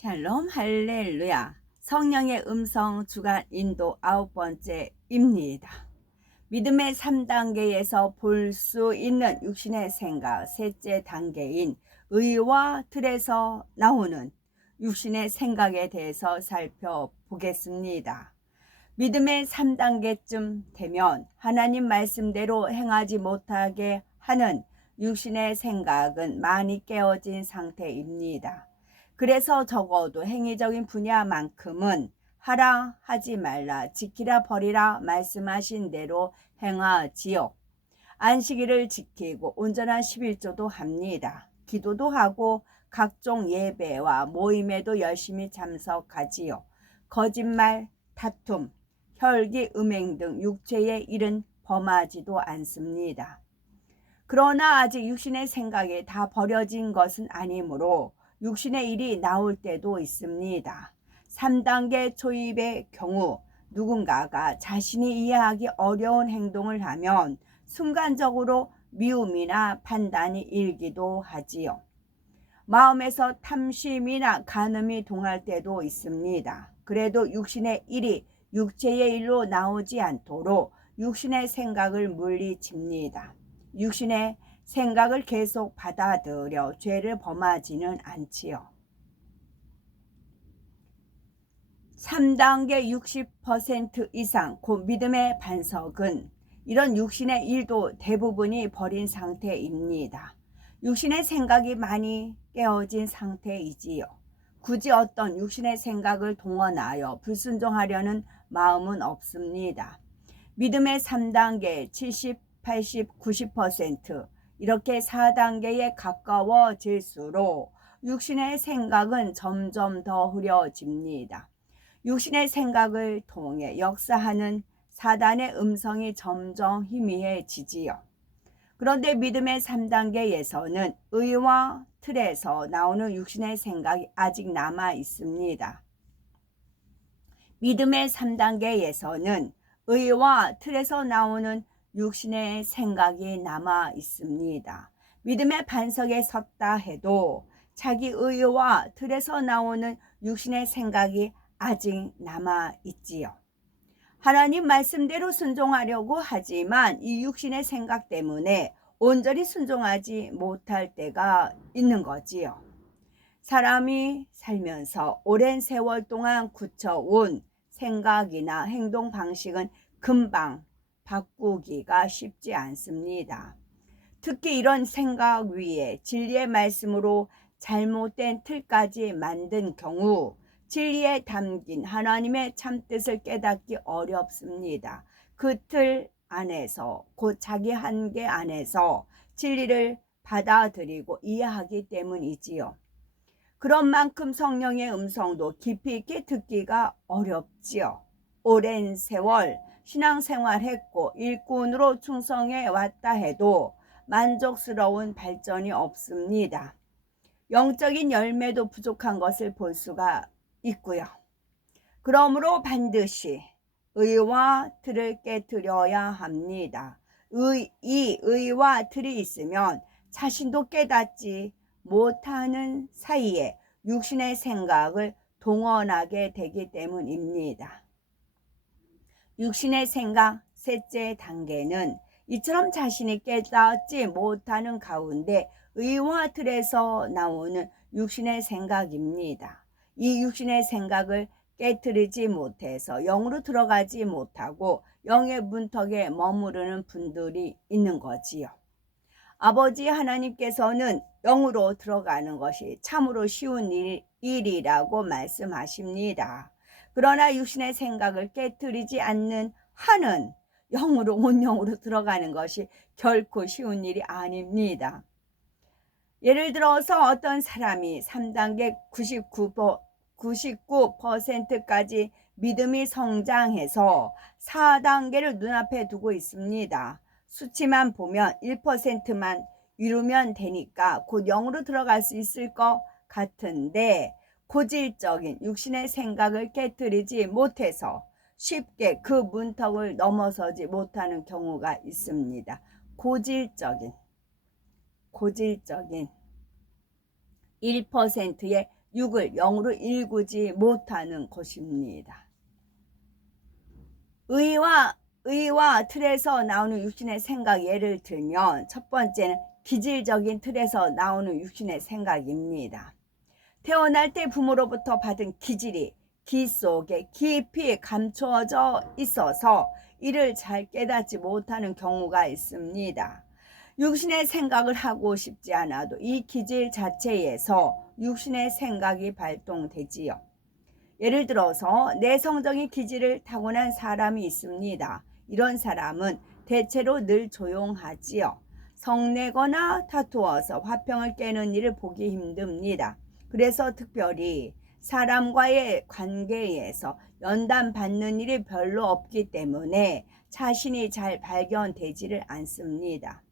샬롬 할렐루야. 성령의 음성 주간 인도 9번째입니다. 믿음의 3단계에서 볼 수 있는 육신의 생각 셋째 단계인 의와 틀에서 나오는 육신의 생각에 대해서 살펴보겠습니다. 믿음의 3단계쯤 되면 하나님 말씀대로 행하지 못하게 하는 육신의 생각은 많이 깨어진 상태입니다. 그래서 적어도 행위적인 분야만큼은 하라 하지 말라 지키라 버리라 말씀하신 대로 행하지요. 안식일을 지키고 온전한 11조도 합니다. 기도도 하고 각종 예배와 모임에도 열심히 참석하지요. 거짓말, 다툼, 혈기, 음행 등 육체의 일은 범하지도 않습니다. 그러나 아직 육신의 생각이 다 버려진 것은 아니므로 육신의 일이 나올 때도 있습니다. 3단계 초입의 경우 누군가가 자신이 이해하기 어려운 행동을 하면 순간적으로 미움이나 판단이 일기도 하지요. 마음에서 탐심이나 간음이 동할 때도 있습니다. 그래도 육신의 일이 육체의 일로 나오지 않도록 육신의 생각을 물리칩니다. 육신의 생각을 계속 받아들여 죄를 범하지는 않지요. 3단계 60% 이상 곧 믿음의 반석은 이런 육신의 일도 대부분이 버린 상태입니다. 육신의 생각이 많이 깨어진 상태이지요. 굳이 어떤 육신의 생각을 동원하여 불순종하려는 마음은 없습니다. 믿음의 3단계 70, 80, 90% 이렇게 4단계에 가까워질수록 육신의 생각은 점점 더 흐려집니다. 육신의 생각을 통해 역사하는 사단의 음성이 점점 희미해지지요. 그런데 믿음의 3단계에서는 의와 틀에서 나오는 육신의 생각이 아직 남아 있습니다. 믿음의 3단계에서는 의와 틀에서 나오는 육신의 생각이 남아 있습니다. 믿음의 반석에 섰다 해도 자기 의와 틀에서 나오는 육신의 생각이 아직 남아 있지요. 하나님 말씀대로 순종하려고 하지만 이 육신의 생각 때문에 온전히 순종하지 못할 때가 있는 거지요. 사람이 살면서 오랜 세월 동안 굳혀온 생각이나 행동 방식은 금방 바꾸기가 쉽지 않습니다. 특히 이런 생각 위에 진리의 말씀으로 잘못된 틀까지 만든 경우 진리에 담긴 하나님의 참뜻을 깨닫기 어렵습니다. 그 틀 안에서 곧 자기 한계 안에서 진리를 받아들이고 이해하기 때문이지요. 그런 만큼 성령의 음성도 깊이 있게 듣기가 어렵지요. 오랜 세월 신앙생활했고 일꾼으로 충성해 왔다 해도 만족스러운 발전이 없습니다. 영적인 열매도 부족한 것을 볼 수가 있고요. 그러므로 반드시 의와 틀을 깨뜨려야 합니다. 이 의와 틀이 있으면 자신도 깨닫지 못하는 사이에 육신의 생각을 동원하게 되기 때문입니다. 육신의 생각 셋째 단계는 이처럼 자신이 깨닫지 못하는 가운데 의와 틀에서 나오는 육신의 생각입니다. 이 육신의 생각을 깨트리지 못해서 영으로 들어가지 못하고 영의 문턱에 머무르는 분들이 있는 거지요. 아버지 하나님께서는 영으로 들어가는 것이 참으로 쉬운 일이라고 말씀하십니다. 그러나 육신의 생각을 깨트리지 않는 한은 영으로 온 영으로 들어가는 것이 결코 쉬운 일이 아닙니다. 예를 들어서 어떤 사람이 3단계 99%까지 믿음이 성장해서 4단계를 눈앞에 두고 있습니다. 수치만 보면 1%만 이루면 되니까 곧 영으로 들어갈 수 있을 것 같은데 고질적인 육신의 생각을 깨뜨리지 못해서 쉽게 그 문턱을 넘어서지 못하는 경우가 있습니다. 고질적인 1%의 6을 0으로 일구지 못하는 것입니다. 의와 틀에서 나오는 육신의 생각 예를 들면 첫 번째는 기질적인 틀에서 나오는 육신의 생각입니다. 태어날 때 부모로부터 받은 기질이 기 속에 깊이 감추어져 있어서 이를 잘 깨닫지 못하는 경우가 있습니다. 육신의 생각을 하고 싶지 않아도 이 기질 자체에서 육신의 생각이 발동되지요. 예를 들어서 내성적인 기질을 타고난 사람이 있습니다. 이런 사람은 대체로 늘 조용하지요. 성내거나 다투어서 화평을 깨는 일을 보기 힘듭니다. 그래서 특별히 사람과의 관계에서 연단받는 일이 별로 없기 때문에 자신이 잘 발견되지를 않습니다.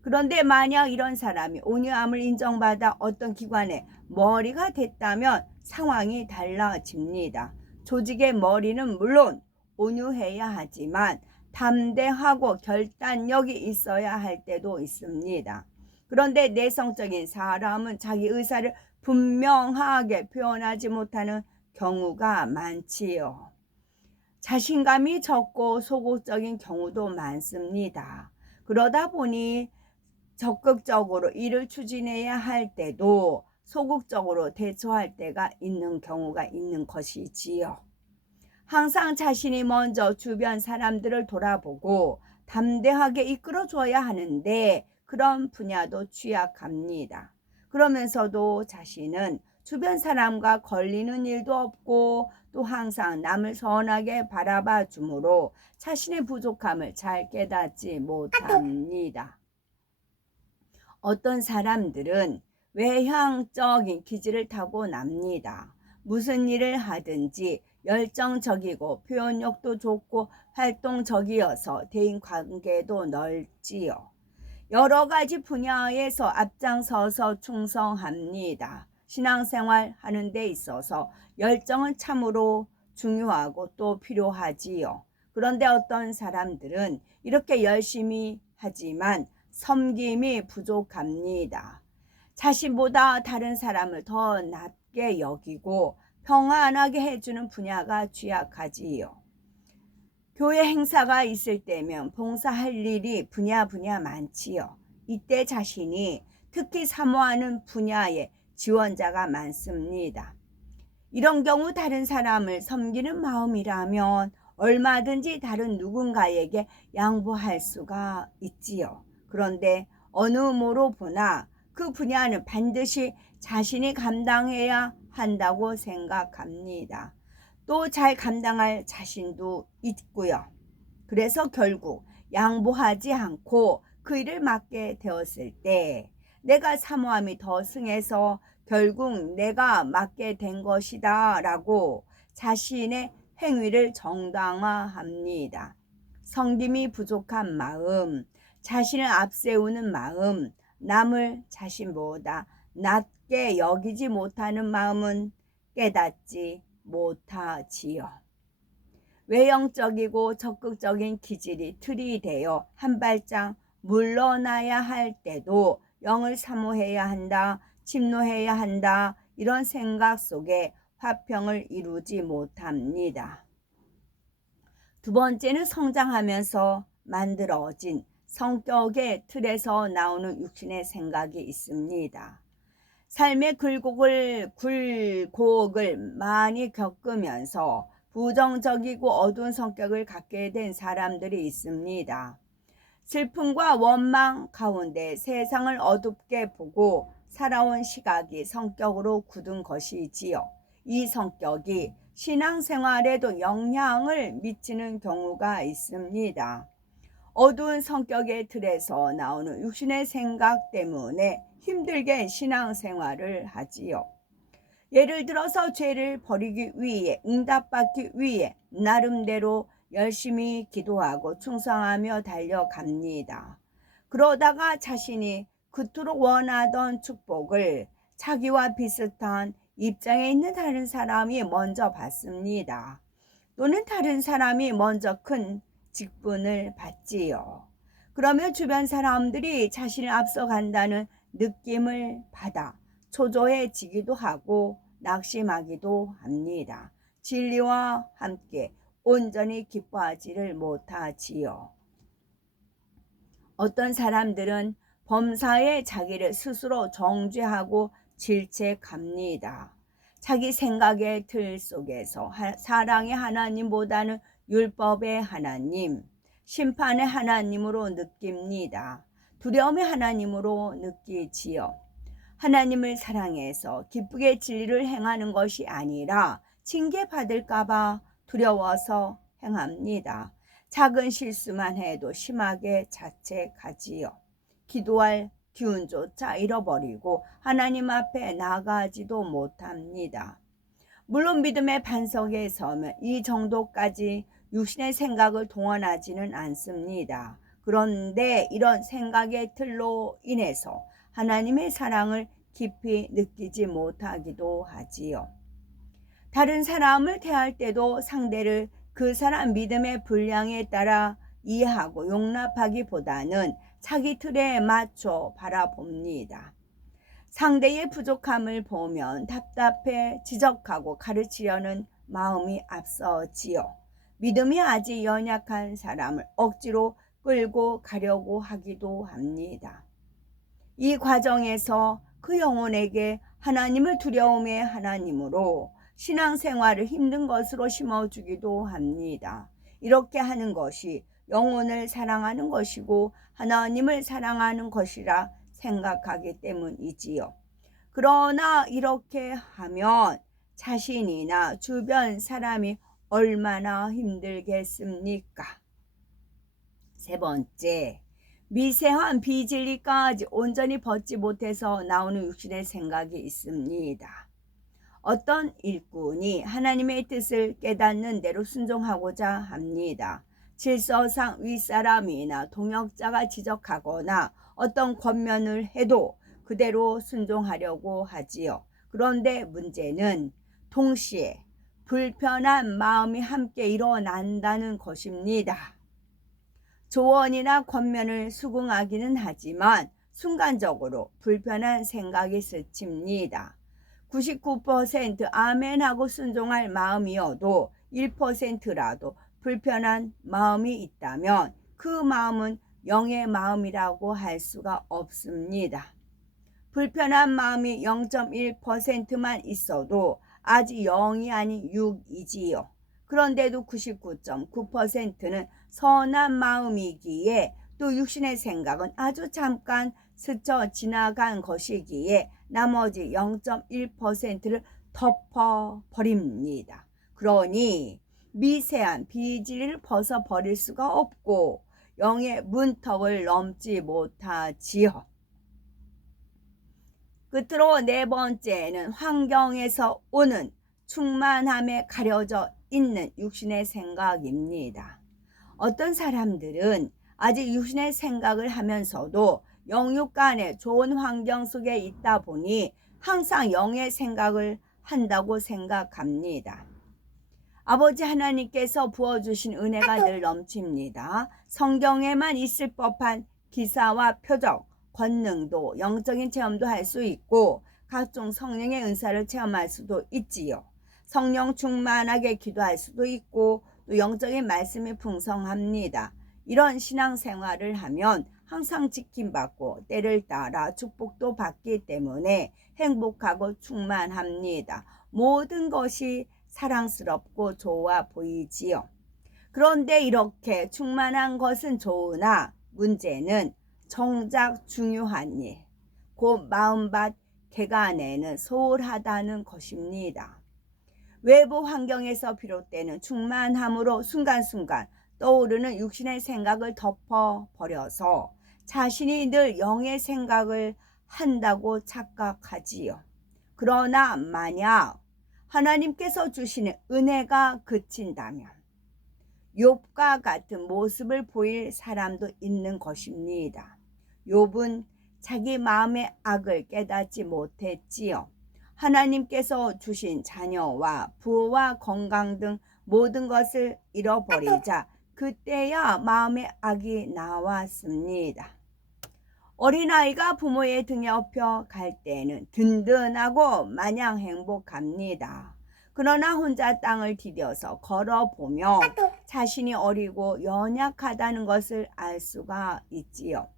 그런데 만약 이런 사람이 온유함을 인정받아 어떤 기관에 머리가 됐다면 상황이 달라집니다. 조직의 머리는 물론 온유해야 하지만 담대하고 결단력이 있어야 할 때도 있습니다. 그런데 내성적인 사람은 자기 의사를 분명하게 표현하지 못하는 경우가 많지요. 자신감이 적고 소극적인 경우도 많습니다. 그러다 보니 적극적으로 일을 추진해야 할 때도 소극적으로 대처할 때가 있는 경우가 있는 것이지요. 항상 자신이 먼저 주변 사람들을 돌아보고 담대하게 이끌어줘야 하는데 그런 분야도 취약합니다. 그러면서도 자신은 주변 사람과 걸리는 일도 없고 또 항상 남을 선하게 바라봐 주므로 자신의 부족함을 잘 깨닫지 못합니다. 어떤 사람들은 외향적인 기질을 타고납니다. 무슨 일을 하든지 열정적이고 표현력도 좋고 활동적이어서 대인관계도 넓지요. 여러 가지 분야에서 앞장서서 충성합니다. 신앙생활 하는 데 있어서 열정은 참으로 중요하고 또 필요하지요. 그런데 어떤 사람들은 이렇게 열심히 하지만 섬김이 부족합니다. 자신보다 다른 사람을 더 낮게 여기고 평안하게 해주는 분야가 취약하지요. 교회 행사가 있을 때면 봉사할 일이 분야 많지요. 이때 자신이 특히 사모하는 분야에 지원자가 많습니다. 이런 경우 다른 사람을 섬기는 마음이라면 얼마든지 다른 누군가에게 양보할 수가 있지요. 그런데 어느 모로 보나 그 분야는 반드시 자신이 감당해야 한다고 생각합니다. 또 잘 감당할 자신도 있고요. 그래서 결국 양보하지 않고 그 일을 맡게 되었을 때 내가 사모함이 더 승해서 결국 내가 맡게 된 것이다 라고 자신의 행위를 정당화합니다. 섬김이 부족한 마음, 자신을 앞세우는 마음, 남을 자신보다 낮게 여기지 못하는 마음은 깨닫지 못하지요. 외형적이고 적극적인 기질이 틀이 되어 한 발짝 물러나야 할 때도 영을 사모해야 한다, 침노해야 한다, 이런 생각 속에 화평을 이루지 못합니다. 두 번째는 성장하면서 만들어진 성격의 틀에서 나오는 육신의 생각이 있습니다. 삶의 굴곡을 많이 겪으면서 부정적이고 어두운 성격을 갖게 된 사람들이 있습니다. 슬픔과 원망 가운데 세상을 어둡게 보고 살아온 시각이 성격으로 굳은 것이지요. 이 성격이 신앙생활에도 영향을 미치는 경우가 있습니다. 어두운 성격의 틀에서 나오는 육신의 생각 때문에 힘들게 신앙생활을 하지요. 예를 들어서 죄를 버리기 위해 응답받기 위해 나름대로 열심히 기도하고 충성하며 달려갑니다. 그러다가 자신이 그토록 원하던 축복을 자기와 비슷한 입장에 있는 다른 사람이 먼저 받습니다. 또는 다른 사람이 먼저 큰 직분을 받지요. 그러면 주변 사람들이 자신을 앞서간다는 느낌을 받아 초조해지기도 하고 낙심하기도 합니다. 진리와 함께 온전히 기뻐하지를 못하지요. 어떤 사람들은 범사에 자기를 스스로 정죄하고 질책합니다. 자기 생각의 틀 속에서 사랑의 하나님보다는 율법의 하나님, 심판의 하나님으로 느낍니다. 두려움의 하나님으로 느끼지요. 하나님을 사랑해서 기쁘게 진리를 행하는 것이 아니라 징계받을까봐 두려워서 행합니다. 작은 실수만 해도 심하게 자책하지요. 기도할 기운조차 잃어버리고 하나님 앞에 나가지도 못합니다. 물론 믿음의 반석에 서면 이 정도까지 육신의 생각을 동원하지는 않습니다. 그런데 이런 생각의 틀로 인해서 하나님의 사랑을 깊이 느끼지 못하기도 하지요. 다른 사람을 대할 때도 상대를 그 사람 믿음의 분량에 따라 이해하고 용납하기보다는 자기 틀에 맞춰 바라봅니다. 상대의 부족함을 보면 답답해 지적하고 가르치려는 마음이 앞서지요. 믿음이 아직 연약한 사람을 억지로 끌고 가려고 하기도 합니다. 이 과정에서 그 영혼에게 하나님을 두려움의 하나님으로 신앙생활을 힘든 것으로 심어주기도 합니다. 이렇게 하는 것이 영혼을 사랑하는 것이고 하나님을 사랑하는 것이라 생각하기 때문이지요. 그러나 이렇게 하면 자신이나 주변 사람이 얼마나 힘들겠습니까? 세 번째, 미세한 비진리까지 온전히 벗지 못해서 나오는 육신의 생각이 있습니다. 어떤 일꾼이 하나님의 뜻을 깨닫는 대로 순종하고자 합니다. 질서상 윗사람이나 동역자가 지적하거나 어떤 권면을 해도 그대로 순종하려고 하지요. 그런데 문제는 동시에 불편한 마음이 함께 일어난다는 것입니다. 조언이나 권면을 수긍하기는 하지만 순간적으로 불편한 생각이 스칩니다. 99% 아멘하고 순종할 마음이어도 1%라도 불편한 마음이 있다면 그 마음은 영의 마음이라고 할 수가 없습니다. 불편한 마음이 0.1%만 있어도 아직 0이 아닌 6이지요. 그런데도 99.9%는 선한 마음이기에 또 육신의 생각은 아주 잠깐 스쳐 지나간 것이기에 나머지 0.1%를 덮어버립니다. 그러니 미세한 비질을 벗어버릴 수가 없고 영의 문턱을 넘지 못하지요. 끝으로 네 번째는 환경에서 오는 충만함에 가려져 있는 육신의 생각입니다. 어떤 사람들은 아직 육신의 생각을 하면서도 영육 간의 좋은 환경 속에 있다 보니 항상 영의 생각을 한다고 생각합니다. 아버지 하나님께서 부어주신 은혜가 늘 넘칩니다. 성경에만 있을 법한 기사와 표적, 권능도 영적인 체험도 할 수 있고 각종 성령의 은사를 체험할 수도 있지요. 성령 충만하게 기도할 수도 있고 또 영적인 말씀이 풍성합니다. 이런 신앙생활을 하면 항상 지킴받고 때를 따라 축복도 받기 때문에 행복하고 충만합니다. 모든 것이 사랑스럽고 좋아 보이지요. 그런데 이렇게 충만한 것은 좋으나 문제는 정작 중요한 일, 곧 마음밭 개간에는 소홀하다는 것입니다. 외부 환경에서 비롯되는 충만함으로 순간순간 떠오르는 육신의 생각을 덮어버려서 자신이 늘 영의 생각을 한다고 착각하지요. 그러나 만약 하나님께서 주시는 은혜가 그친다면 욥과 같은 모습을 보일 사람도 있는 것입니다. 욥은 자기 마음의 악을 깨닫지 못했지요. 하나님께서 주신 자녀와 부와 건강 등 모든 것을 잃어버리자 그때야 마음의 악이 나왔습니다. 어린아이가 부모의 등에 업혀 갈 때는 든든하고 마냥 행복합니다. 그러나 혼자 땅을 디뎌서 걸어보며 자신이 어리고 연약하다는 것을 알 수가 있지요.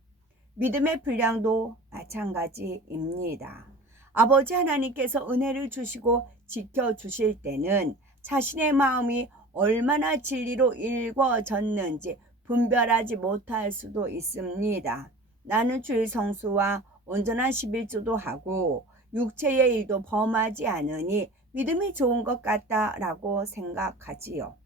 믿음의 분량도 마찬가지입니다. 아버지 하나님께서 은혜를 주시고 지켜주실 때는 자신의 마음이 얼마나 진리로 일궈졌는지 분별하지 못할 수도 있습니다. 나는 주일 성수와 온전한 11조도 하고 육체의 일도 범하지 않으니 믿음이 좋은 것 같다라고 생각하지요.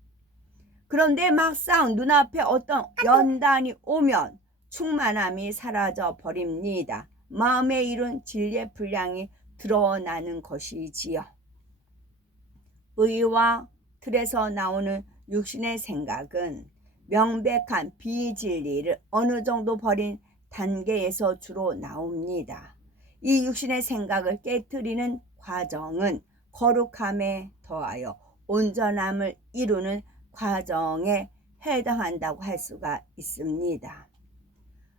그런데 막상 눈앞에 어떤 연단이 오면 충만함이 사라져 버립니다. 마음에 이룬 진리의 분량이 드러나는 것이지요. 의와 틀에서 나오는 육신의 생각은 명백한 비진리를 어느 정도 버린 단계에서 주로 나옵니다. 이 육신의 생각을 깨트리는 과정은 거룩함에 더하여 온전함을 이루는 과정에 해당한다고 할 수가 있습니다.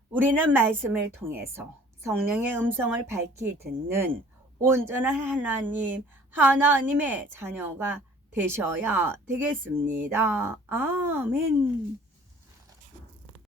우리는 말씀을 통해서 성령의 음성을 밝히 듣는 온전한 하나님의 자녀가 되셔야 되겠습니다. 아멘.